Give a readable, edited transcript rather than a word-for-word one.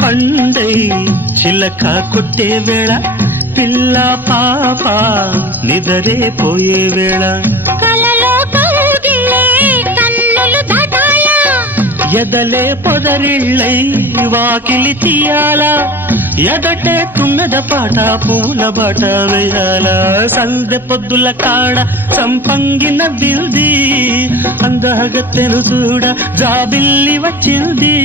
పండై చిలక కొట్టే వేళ పిల్ల పాప నిదరే పోయే వేళ కలలో కౌగిలే కన్నులు దాటాయా ఎదలే పొదరిళ్ళై వాకిలి తీయాలా ఎదటే తుమ్మెద పాట పూల బాట వేయాల సందె పొద్దుల కాడ సంపంగిన బిల్ది అందగత్తెను చూడ జాబిల్లి వచ్చింది